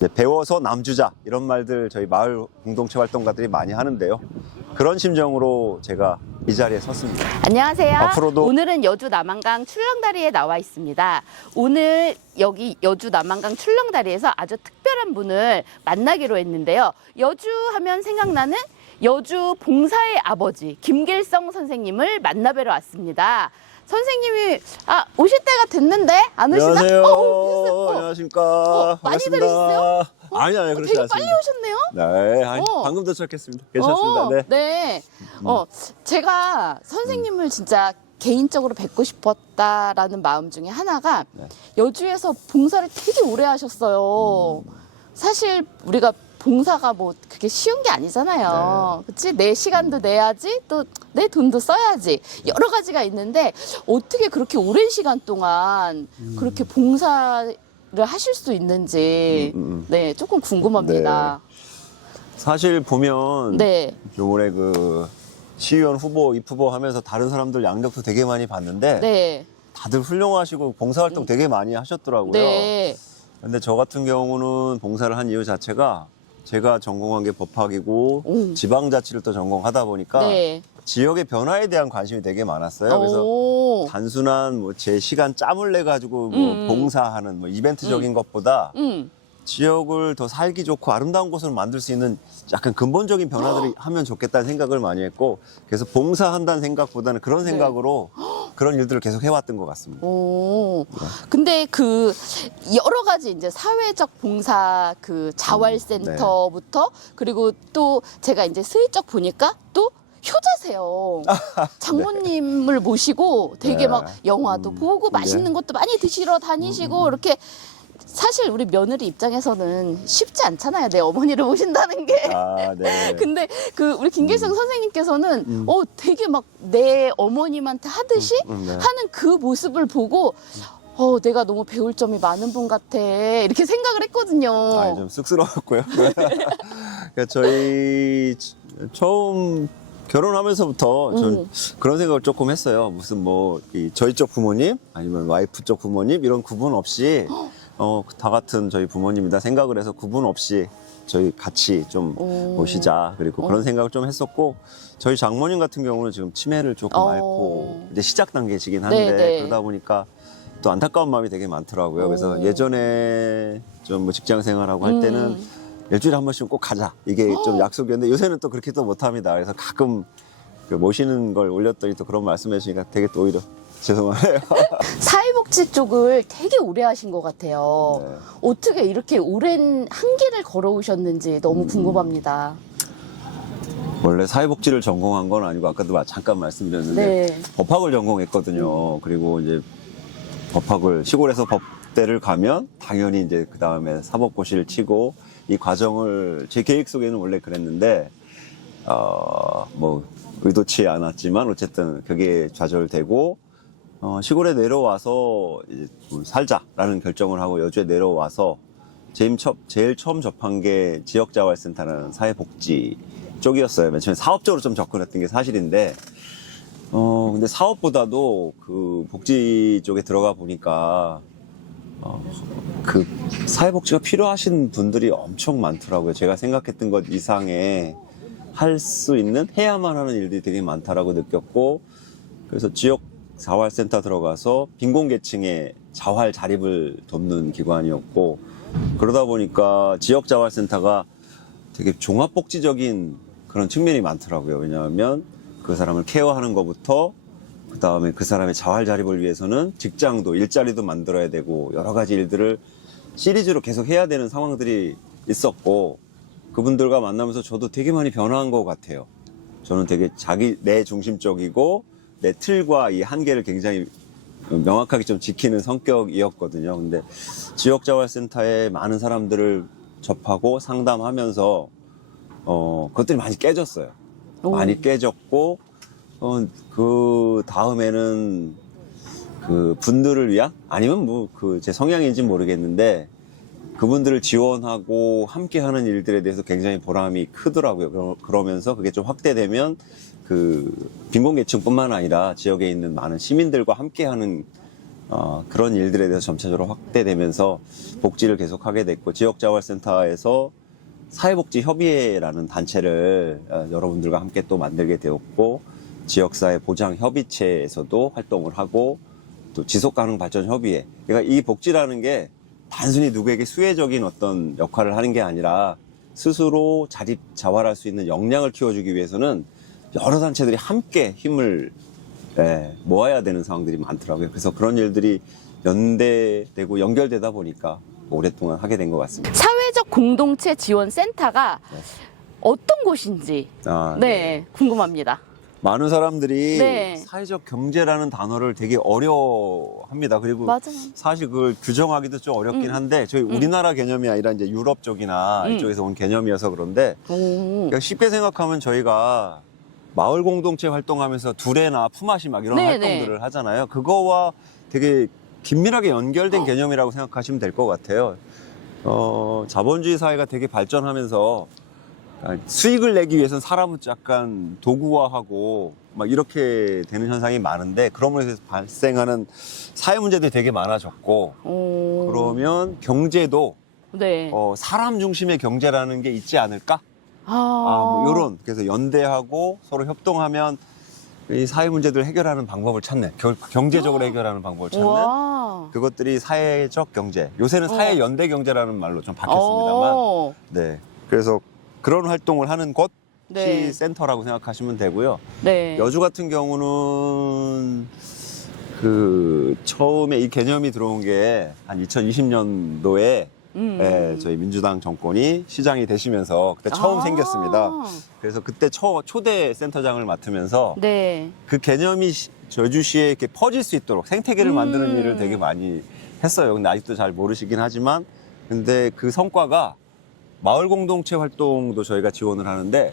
이제 배워서 남주자 이런 말들 저희 마을 공동체 활동가들이 많이 하는데요. 그런 심정으로 제가 이 자리에 섰습니다. 안녕하세요. 앞으로도 오늘은 여주 남한강 출렁다리에 나와 있습니다. 오늘 여기 여주 남한강 출렁다리에서 아주 특별한 분을 만나기로 했는데요. 여주 하면 생각나는 여주 봉사의 아버지 김길성 선생님을 만나뵈러 왔습니다. 선생님이 오실 때가 됐는데 안 오시나? 안녕하세요. 오셨어요. 안녕하십니까. 많이 반갑습니다. 들으셨어요? 아니요, 그렇지 되게 않습니다. 빨리 오셨네요. 네, 아니, 어. 방금 도착했습니다. 괜찮습니다. 네. 네. 제가 선생님을 진짜 개인적으로 뵙고 싶었다라는 마음 중에 하나가 네. 여주에서 봉사를 되게 오래 하셨어요. 사실 우리가 봉사가 뭐 그게 쉬운 게 아니잖아요. 그치? 내 시간도 내야지, 또 내 돈도 써야지. 여러 가지가 있는데 어떻게 그렇게 오랜 시간 동안 그렇게 봉사를 하실 수 있는지 네, 조금 궁금합니다. 사실 보면 네. 요번에 그 시의원 후보, 입후보 하면서 다른 사람들 양력도 되게 많이 봤는데 네. 다들 훌륭하시고 봉사활동 되게 많이 하셨더라고요. 네. 근데 저 같은 경우는 봉사를 한 이유 자체가 제가 전공한 게 법학이고 지방자치를 또 전공하다 보니까 네. 지역의 변화에 대한 관심이 되게 많았어요. 그래서 오. 단순한 뭐 제 시간 짬을 내 가지고 뭐 봉사하는 뭐 이벤트적인 것보다 지역을 더 살기 좋고 아름다운 곳으로 만들 수 있는 약간 근본적인 변화들이 하면 좋겠다는 생각을 많이 했고, 그래서 봉사한다는 생각보다는 그런 생각으로 그런 일들을 계속 해왔던 것 같습니다. 오. 근데 그 여러 가지 이제 사회적 봉사 그 자활센터부터 그리고 또 제가 이제 슬쩍 보니까 또 효자세요. 장모님을 모시고 되게 네. 막 영화도 보고 맛있는 것도 많이 드시러 다니시고 이렇게 사실 우리 며느리 입장에서는 쉽지 않잖아요. 내 어머니를 모신다는 게. 아, 네. 근데 그 우리 김길성 선생님께서는 되게 막 내 어머님한테 하듯이 네. 하는 그 모습을 보고 내가 너무 배울 점이 많은 분 같아 이렇게 생각을 했거든요. 아, 좀 쑥스러웠고요. 그러니까 저희 처음 결혼하면서부터 전 그런 생각을 조금 했어요. 무슨 뭐 저희 쪽 부모님 아니면 와이프 쪽 부모님 이런 구분 없이 다 같은 저희 부모님이다 생각을 해서 구분 없이 저희 같이 좀 모시자. 그리고 그런 생각을 좀 했었고, 저희 장모님 같은 경우는 지금 치매를 조금 앓고 이제 시작 단계시긴 한데 네네. 그러다 보니까 또 안타까운 마음이 되게 많더라고요. 그래서 예전에 좀 뭐 직장 생활하고 할 때는 일주일에 한 번씩은 꼭 가자. 이게 좀 약속이었는데 요새는 또 그렇게 또 못합니다. 그래서 가끔 그 모시는 걸 올렸더니 또 그런 말씀 해주시니까 되게 또 오히려 죄송하네요. 사회복지 쪽을 되게 오래 하신 것 같아요. 네. 어떻게 이렇게 오랜 한길을 걸어오셨는지 너무 궁금합니다. 원래 사회복지를 전공한 건 아니고 아까도 잠깐 말씀드렸는데 네. 법학을 전공했거든요. 그리고 이제 법학을 시골에서 법대를 가면 당연히 이제 그 다음에 사법고시를 치고 이 과정을 제 계획 속에는 원래 그랬는데 뭐 의도치 않았지만 어쨌든 그게 좌절되고 시골에 내려와서 이제 좀 살자라는 결정을 하고 여주에 내려와서 제일 처음 접한 게 지역자활센터라는 사회복지 쪽이었어요. 맨 처음에 사업적으로 좀 접근했던 게 사실인데 근데 사업보다도 그 복지 쪽에 들어가 보니까 그 사회복지가 필요하신 분들이 엄청 많더라고요. 제가 생각했던 것 이상의 할 수 있는 해야만 하는 일들이 되게 많다라고 느꼈고, 그래서 지역 자활센터 들어가서 빈곤계층의 자활 자립을 돕는 기관이었고, 그러다 보니까 지역 자활센터가 되게 종합복지적인 그런 측면이 많더라고요. 왜냐하면 그 사람을 케어하는 것부터 그 다음에 그 사람의 자활 자립을 위해서는 직장도 일자리도 만들어야 되고 여러 가지 일들을 시리즈로 계속 해야 되는 상황들이 있었고, 그분들과 만나면서 저도 되게 많이 변화한 것 같아요. 저는 되게 내 중심적이고 내 틀과 이 한계를 굉장히 명확하게 좀 지키는 성격이었거든요. 근데 지역자활센터에 많은 사람들을 접하고 상담하면서 그것들이 많이 깨졌어요. 많이 깨졌고 그 다음에는 그 분들을 위한, 아니면 뭐 그 제 성향인지는 모르겠는데 그분들을 지원하고 함께하는 일들에 대해서 굉장히 보람이 크더라고요. 그러면서 그게 좀 확대되면 그 빈곤계층뿐만 아니라 지역에 있는 많은 시민들과 함께하는 그런 일들에 대해서 점차적으로 확대되면서 복지를 계속하게 됐고, 지역자활센터에서 사회복지협의회라는 단체를 여러분들과 함께 또 만들게 되었고, 지역사회 보장협의체에서도 활동을 하고, 또 지속가능발전협의회. 그러니까 이 복지라는 게 단순히 누구에게 수혜적인 어떤 역할을 하는 게 아니라 스스로 자립자활할 수 있는 역량을 키워주기 위해서는 여러 단체들이 함께 힘을 모아야 되는 상황들이 많더라고요. 그래서 그런 일들이 연대되고 연결되다 보니까 오랫동안 하게 된 것 같습니다. 사회적 공동체 지원 센터가 네. 어떤 곳인지 네, 궁금합니다. 많은 사람들이 네. 사회적 경제라는 단어를 되게 어려워합니다. 그리고 맞아요. 사실 그걸 규정하기도 좀 어렵긴 한데 저희 우리나라 개념이 아니라 이제 유럽 쪽이나 이쪽에서 온 개념이어서 그런데 그러니까 쉽게 생각하면 저희가 마을 공동체 활동하면서 두레나 품앗이 막 이런 네네. 활동들을 하잖아요. 그거와 되게 긴밀하게 연결된 개념이라고 생각하시면 될 것 같아요. 자본주의 사회가 되게 발전하면서 수익을 내기 위해서는 사람을 약간 도구화하고 막 이렇게 되는 현상이 많은데 그러면서 인해서 발생하는 사회 문제들이 되게 많아졌고 그러면 경제도 네. 사람 중심의 경제라는 게 있지 않을까? 뭐 이런 그래서 연대하고 서로 협동하면 이 사회 문제들을 해결하는 방법을 찾는 경제적으로 해결하는 방법을 찾는 우와. 그것들이 사회적 경제. 요새는 사회 연대 경제라는 말로 좀 바뀌었습니다만 네. 그래서 그런 활동을 하는 곳이 네. 센터라고 생각하시면 되고요. 네. 여주 같은 경우는 처음에 이 개념이 들어온 게 한 2020년도에 저희 민주당 정권이 시장이 되시면서 그때 처음 생겼습니다. 그래서 그때 초대 센터장을 맡으면서 네. 그 개념이 여주시에 이렇게 퍼질 수 있도록 생태계를 만드는 일을 되게 많이 했어요. 근데 아직도 잘 모르시긴 하지만 근데 그 성과가 마을 공동체 활동도 저희가 지원을 하는데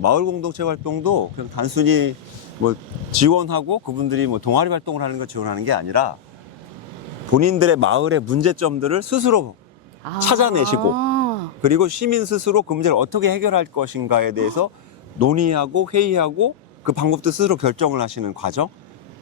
마을 공동체 활동도 그냥 단순히 뭐 지원하고 그분들이 뭐 동아리 활동을 하는 거 지원하는 게 아니라 본인들의 마을의 문제점들을 스스로 찾아내시고 그리고 시민 스스로 그 문제를 어떻게 해결할 것인가에 대해서 논의하고 회의하고 그 방법도 스스로 결정을 하시는 과정.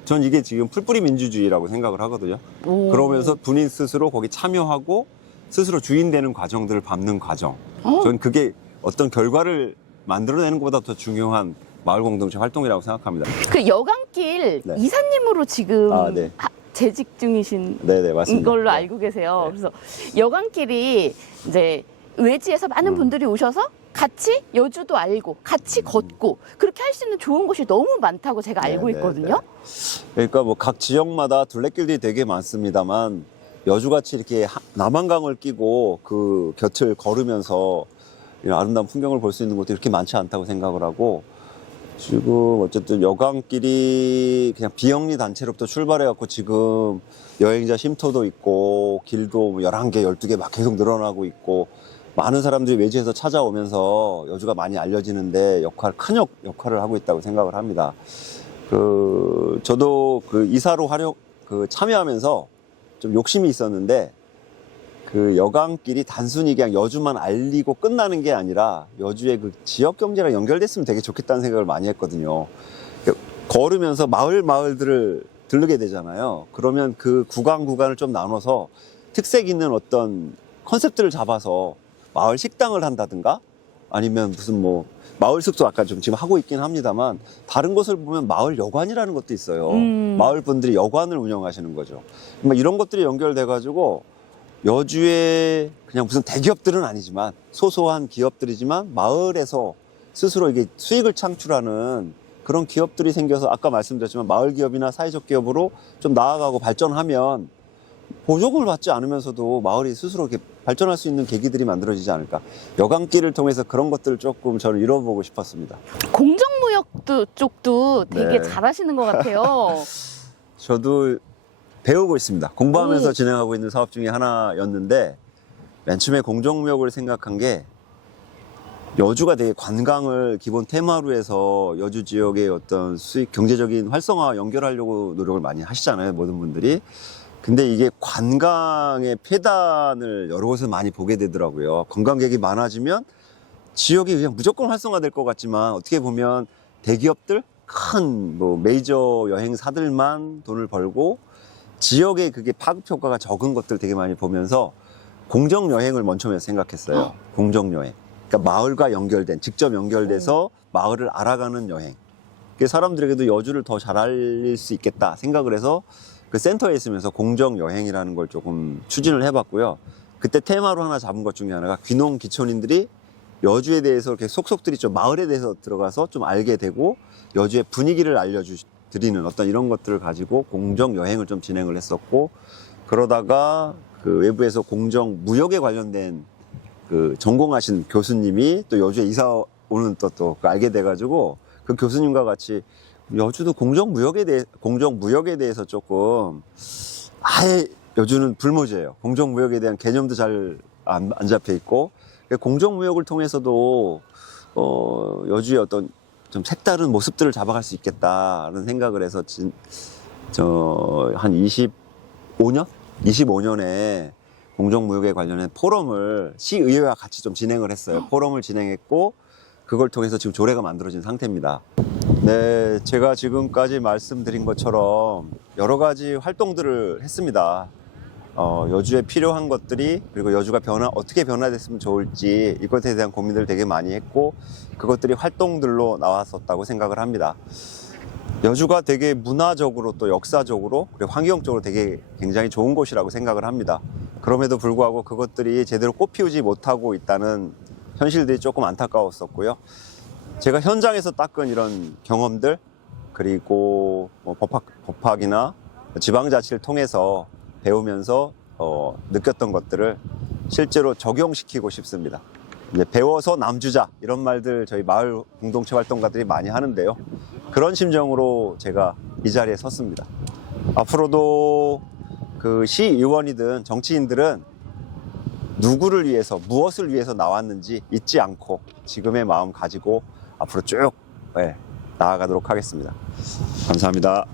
전 이게 지금 풀뿌리 민주주의라고 생각을 하거든요. 그러면서 본인 스스로 거기 참여하고 스스로 주인 되는 과정들을 밟는 과정. 저는 그게 어떤 결과를 만들어내는 것보다 더 중요한 마을 공동체 활동이라고 생각합니다. 그 여강길 네. 이사님으로 지금 네. 재직 중이신 네네, 맞습니다. 걸로 네. 알고 계세요. 네. 그래서 여강길이 이제 외지에서 많은 분들이 오셔서 같이 여주도 알고 같이 걷고 그렇게 할 수 있는 좋은 곳이 너무 많다고 제가 알고 네, 네, 있거든요. 그러니까 뭐 각 지역마다 둘레길들이 되게 많습니다만 여주같이 이렇게 남한강을 끼고 그 곁을 걸으면서 이런 아름다운 풍경을 볼 수 있는 곳도 이렇게 많지 않다고 생각을 하고 지금 어쨌든 여강길이 그냥 비영리 단체로부터 출발해갖고 지금 여행자 쉼터도 있고 길도 11개, 12개 막 계속 늘어나고 있고 많은 사람들이 외지에서 찾아오면서 여주가 많이 알려지는데 큰 역할을 하고 있다고 생각을 합니다. 저도 이사로 참여하면서 좀 욕심이 있었는데 여강길이 단순히 그냥 여주만 알리고 끝나는 게 아니라 여주의 그 지역 경제랑 연결됐으면 되게 좋겠다는 생각을 많이 했거든요. 걸으면서 마을들을 들르게 되잖아요. 그러면 그 구간을 좀 나눠서 특색 있는 어떤 컨셉들을 잡아서 마을 식당을 한다든가 아니면 무슨 마을 숲도 아까 좀 지금 하고 있긴 합니다만 다른 곳을 보면 마을 여관이라는 것도 있어요. 마을 분들이 여관을 운영하시는 거죠. 이런 것들이 연결돼가지고 여주의 그냥 무슨 대기업들은 아니지만 소소한 기업들이지만 마을에서 스스로 이게 수익을 창출하는 그런 기업들이 생겨서 아까 말씀드렸지만 마을 기업이나 사회적 기업으로 좀 나아가고 발전하면 보조금을 받지 않으면서도 마을이 스스로 이렇게 발전할 수 있는 계기들이 만들어지지 않을까. 여강길을 통해서 그런 것들을 조금 저는 이뤄보고 싶었습니다. 공정무역 쪽도 되게 네. 잘하시는 것 같아요. 저도 배우고 있습니다. 공부하면서 진행하고 있는 사업 중에 하나였는데 맨 처음에 공정무역을 생각한 게 여주가 되게 관광을 기본 테마로 해서 여주 지역의 어떤 경제적인 활성화 연결하려고 노력을 많이 하시잖아요. 모든 분들이. 근데 이게 관광의 폐단을 여러 곳에서 많이 보게 되더라고요. 관광객이 많아지면 지역이 그냥 무조건 활성화될 것 같지만 어떻게 보면 대기업들 큰 메이저 여행사들만 돈을 벌고 지역에 그게 파급 효과가 적은 것들 되게 많이 보면서 공정 여행을 먼 처음에 생각했어요. 공정 여행. 그러니까 마을과 연결된, 직접 연결돼서 마을을 알아가는 여행. 그게 사람들에게도 여주를 더 잘 알릴 수 있겠다 생각을 해서 그 센터에 있으면서 공정 여행이라는 걸 조금 추진을 해봤고요. 그때 테마로 하나 잡은 것 중에 하나가 귀농 귀촌인들이 여주에 대해서 이렇게 속속들이 좀 마을에 대해서 들어가서 좀 알게 되고 여주의 분위기를 알려드리는 어떤 이런 것들을 가지고 공정 여행을 좀 진행을 했었고, 그러다가 그 외부에서 공정 무역에 관련된 그 전공하신 교수님이 또 여주에 이사 오는 또 알게 돼가지고 그 교수님과 같이 여주도 공정 무역에 대해서 조금 아예 여주는 불모지예요. 공정 무역에 대한 개념도 잘 안 잡혀 있고, 공정 무역을 통해서도 여주의 어떤 좀 색다른 모습들을 잡아갈 수 있겠다는 생각을 해서 한 25년에 공정무역에 관련된 포럼을 시의회와 같이 좀 진행을 했어요. 포럼을 진행했고 그걸 통해서 지금 조례가 만들어진 상태입니다. 네, 제가 지금까지 말씀드린 것처럼 여러 가지 활동들을 했습니다. 여주에 필요한 것들이, 그리고 여주가 어떻게 변화됐으면 좋을지 이것에 대한 고민들을 되게 많이 했고, 그것들이 활동들로 나왔었다고 생각을 합니다. 여주가 되게 문화적으로 또 역사적으로 그리고 환경적으로 되게 굉장히 좋은 곳이라고 생각을 합니다. 그럼에도 불구하고 그것들이 제대로 꽃피우지 못하고 있다는 현실들이 조금 안타까웠었고요. 제가 현장에서 닦은 이런 경험들, 그리고 법학이나 지방자치를 통해서 배우면서 느꼈던 것들을 실제로 적용시키고 싶습니다. 이제 배워서 남주자 이런 말들 저희 마을 공동체 활동가들이 많이 하는데요. 그런 심정으로 제가 이 자리에 섰습니다. 앞으로도 그 시의원이든 정치인들은 누구를 위해서, 무엇을 위해서 나왔는지 잊지 않고 지금의 마음 가지고 앞으로 쭉 나아가도록 하겠습니다. 감사합니다.